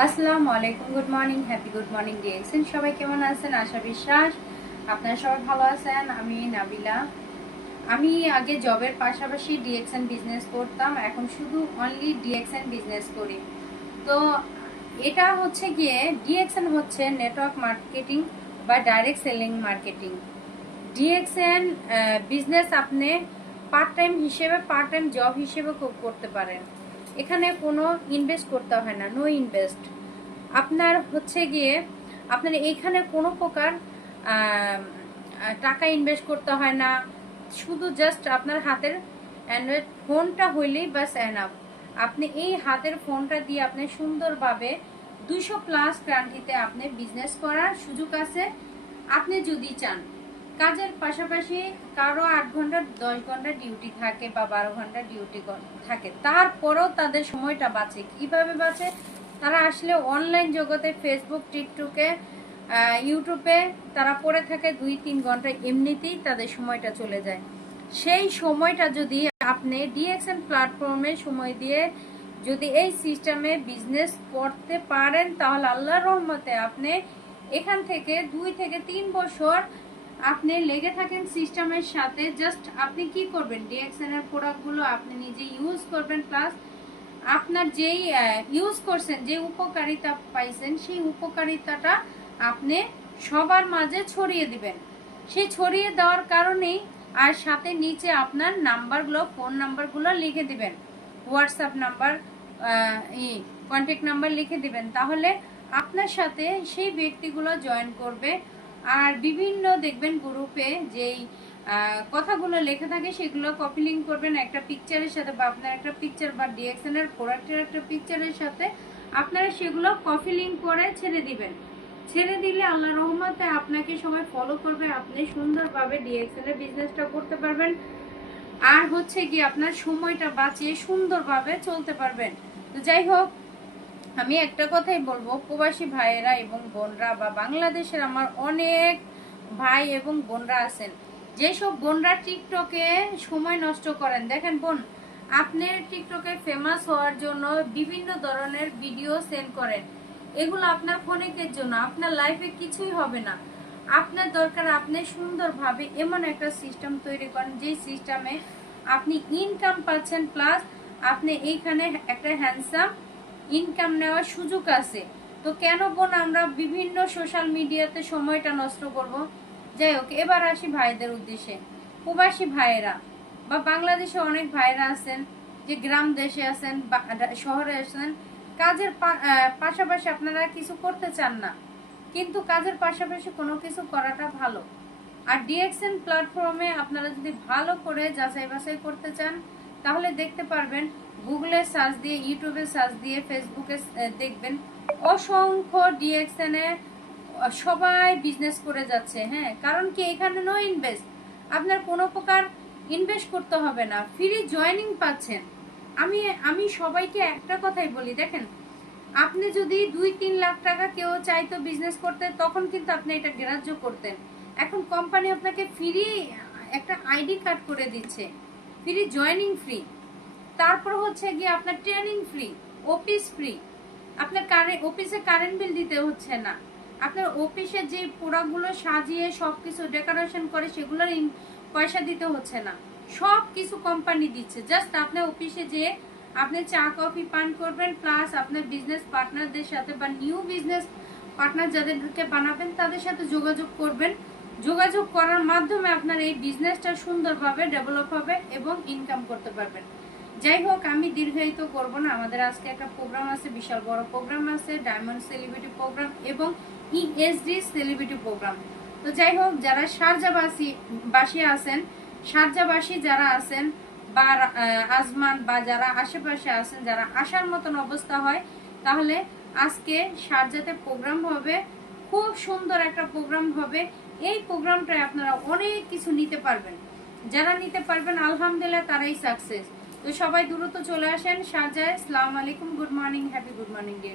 আসসালামু আলাইকুম, good morning, happy good morning DXN. সবাই কেমন আছেন? আশা বিশ্বাস আপনারা সবাই ভালো আছেন। আমি নাবিলা। আমি আগে জবের পাশাপাশি ডিএক্সএন বিজনেস করতাম, এখন শুধু অনলি ডিএক্সএন বিজনেস করি। তো এটা হচ্ছে গিয়ে ডিএক্সএন হচ্ছে নেটওয়ার্ক মার্কেটিং বা direct selling marketing. DXN business আপনি পার্ট টাইম জব হিসেবে করতে পারেন। এখানে কোনো ইনভেস্ট করতে হয় না, নো ইনভেস্ট। আপনার হচ্ছে গিয়ে আপনার এইখানে কোনো প্রকার টাকা ইনভেস্ট করতে হয় না, শুধু জাস্ট আপনার হাতের অ্যান্ড্রয়েড ফোনটা হইলেই বাস এনাফ। আপনি এই হাতের ফোনটা দিয়ে আপনি সুন্দরভাবে 200+ কান্ট্রিতে আপনি বিজনেস করার সুযোগ আছে। আপনি যদি চান কাজের পাশাপাশি কারো 8 ঘন্টা 10 ঘন্টা ডিউটি থাকে বা 12 ঘন্টা ডিউটি থাকে, তারপরেও তাদের সময়টা বাঁচে। কিভাবে বাঁচে? তারা আসলে অনলাইন জগতে ফেসবুক, টিকটকে, ইউটিউবে তারা পড়ে থাকে 2-3 ঘন্টা, এমনিতেই তাদের সময়টা চলে যায়। সেই সময়টা যদি আপনি ডিএক্সএন প্ল্যাটফর্মে সময় দিয়ে যদি এই সিস্টেমে বিজনেস করতে পারেন, তাহলে আল্লাহর রহমতে আপনি এখান থেকে 2 থেকে 3 বছর আপনি লেগে থাকেন সিস্টেমের সাথে। জাস্ট আপনি কি করবেন, ডিএক্সএন এর প্রোডাক্টগুলো আপনি নিজে ইউজ করবেন, প্লাস আপনার যেই ইউজ করছেন, যে উপকারিতা পাইছেন, সেই উপকারিতাটা আপনি সবার মাঝে ছড়িয়ে দিবেন। সেই ছড়িয়ে দেওয়ার কারণেই আর সাথে নিচে আপনার নাম্বারগুলো, ফোন নাম্বারগুলো লিখে দিবেন, হোয়াটসঅ্যাপ নাম্বার, কন্ট্যাক্ট নাম্বার লিখে দিবেন। তাহলে আপনার সাথে সেই ব্যক্তিগুলো জয়েন করবে। আর বিভিন্ন দেখবেন গ্রুপে যেই কথাগুলো লেখা থাকে সেগুলো কপি লিঙ্ক করবেন একটা পিকচারের সাথে, বা আপনার একটা পিকচার বা ডিএক্সএন এর প্রোডাক্টের একটা পিকচারের সাথে আপনারা সেগুলো কপি লিঙ্ক করে ছেড়ে দিবেন। ছেড়ে দিলে আল্লাহর রহমতে আপনাকে সবাই ফলো করবে, আপনি সুন্দরভাবে ডিএক্সএন এর বিজনেসটা করতে পারবেন। আর হচ্ছে কি আপনার সময়টা বাঁচিয়ে সুন্দরভাবে চলতে পারবেন। তো যাই হোক, আমি একটা কথাই বলবো, প্রবাসী ভাইয়েরা এবং বোনরা বা বাংলাদেশের আমার অনেক ভাই এবং বোনরা আছেন, যেসব বোনরা টিকটকে সময় নষ্ট করেন। দেখেন বোন, আপনি টিকটকে ফেমাস হওয়ার জন্য বিভিন্ন ধরনের ভিডিও সেন্ড করেন, এগুলো আপনার ফোনেকের জন্য, আপনার লাইফে কিছুই হবে না। আপনার দরকার আপনি সুন্দরভাবে এমন একটা সিস্টেম তৈরি করেন, যে সিস্টেমে আপনি ইনকাম পাচ্ছেন, প্লাস আপনি এইখানে একটা হ্যান্ডসাম ইনকাম নেওয়ার সুযোগ আছে। তো কেন বোন আমরা বিভিন্ন সোশ্যাল মিডিয়াতে সময়টা নষ্ট করব? যাই হোক, এবার আসি ভাইদের উদ্দেশ্যে। প্রবাসী ভাইয়েরা বা বাংলাদেশে অনেক ভাইরা আছেন যে গ্রাম দেশে আছেন বা শহরে আছেন, কাজের পাশাপাশি আপনারা কিছু করতে চান না, কিন্তু কাজের পাশাপাশি কোনো কিছু করাটা ভালো। আর ডিএক্সএন প্ল্যাটফর্মে আপনারা যদি ভালো করে যাচাই বাছাই করতে চান, তাহলে দেখতে পারবেন গুগলে সার্চ দিয়ে, ইউটিউবে সার্চ দিয়ে, ফেসবুকে দেখবেন অসংখ্য ডিএক্সএন এ সবাই বিজনেস করে যাচ্ছে। হ্যাঁ, কারণ কি এখানে নো ইনভেস্ট, আপনার কোনো প্রকার ইনভেস্ট করতে হবে না, ফ্রি জয়েনিং পাচ্ছেন। আমি সবাইকে একটা কথাই বলি, দেখেন আপনি যদি 2-3 লাখ টাকা কেউ চাইতো বিজনেস করতে, তখন কিন্তু আপনি এটা গ্রাহ্য করতেন। এখন কোম্পানি আপনাকে ফ্রি একটা আইডি কার্ড করে দিচ্ছে, ফ্রি জয়েনিং ফ্রি, তারপর হচ্ছে গিয়ে আপনার ট্রেনিং ফ্রি, অফিস ফ্রি, আপনার অফিসে কারেন্ট বিল দিতে হচ্ছে না, আপনার অফিসে যে প্রোডাক্টগুলো সাজিয়ে সবকিছু ডেকোরেশন করে সেগুলোর পয়সা দিতে হচ্ছে না, সব কিছু কোম্পানি দিচ্ছে। জাস্ট আপনার অফিসে যে আপনি চা কফি পান করবেন, প্লাস আপনার বিজনেস পার্টনারদের সাথে বা নিউ বিজনেস পার্টনার যাদেরকে বানাবেন তাদের সাথে যোগাযোগ করবেন। যোগাযোগ করার মাধ্যমে আপনার এই বিজনেসটা সুন্দরভাবে ডেভেলপ হবে এবং ইনকাম করতে পারবেন। যাই হোক, আমি দীর্ঘায়িত করব না। আমাদের আজকে একটা প্রোগ্রাম আছে, বিশাল বড় প্রোগ্রাম আছে, ডায়মন্ড সেলিব্রিটি প্রোগ্রাম এবং ইএসডি সেলিব্রিটি প্রোগ্রাম। তো যাই হোক, যারা শারজাবাসী আছেন, শারজাবাসী যারা আছেন বা আজমান বা যারা আশেপাশে আছেন, যারা আসার মতন অবস্থা হয়, তাহলে আজকে শারজাতে প্রোগ্রাম হবে, খুব সুন্দর একটা প্রোগ্রাম হবে। এই প্রোগ্রামটায় আপনারা অনেক কিছু নিতে পারবেন। যারা নিতে পারবেন আলহামদুলিল্লাহ তারাই সাকসেস। তো সবাই দ্রুত চলে আসেন শারজায়। আসসালামু আলাইকুম, good morning, happy good morning day.